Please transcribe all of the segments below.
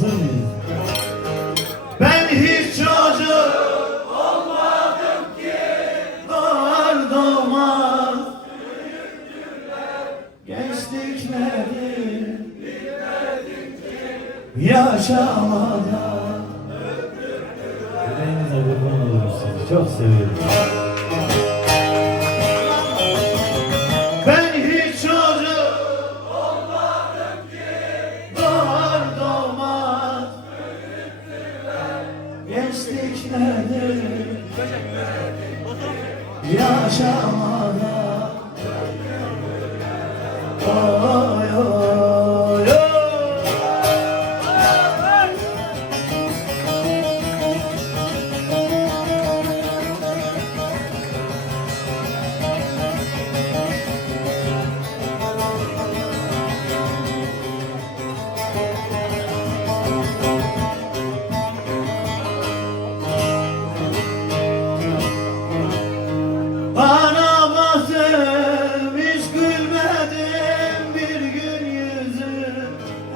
Hazır mıyız? Ben hiç çocuk olmadım ki, doğar doğmaz gençlikleri bilmedim ki, yaşamadan. Yüreğinize kurban olurum sizi. Çok seviyorum. Ben hiç çocuk olmadım ki, doğar doğmaz gençlikleri yaşamadan. Oy oy oy. Bana baktım hiç gülmedim, bir gün yüzü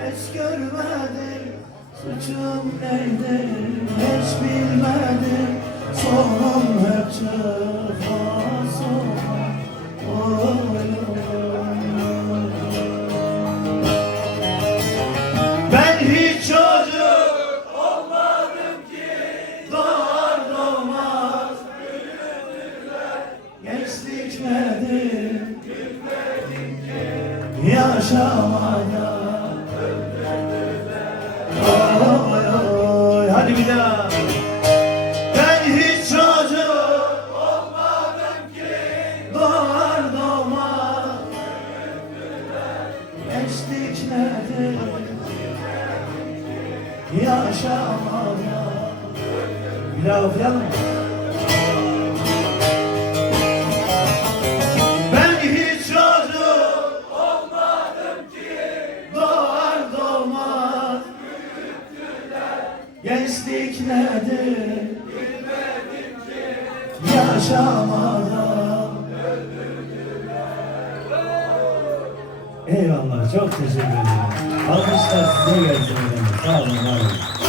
hiç görmedim. Suçum neydi hiç bilmedim, sonum hep çıkma sokak. Oy oy. Ben hiç çocuk olmadım ki, doğar doğmaz gençlik nedir bilmedim ki, yaşamadan. Oy oy. Hadi bir daha. Ben hiç çocuk olmadım ki, doğar doğmaz gençlik nedir yaşamadan. Bir daha okuyalım mı? Ben hiç çocuk olmadım ki, doğar doğmaz gençlik nedir bilmedim ki, yaşamadan. Eyvallah. Çok teşekkür ederim. Alkışlar size gelsin efendim. Sağ olun. Var olun.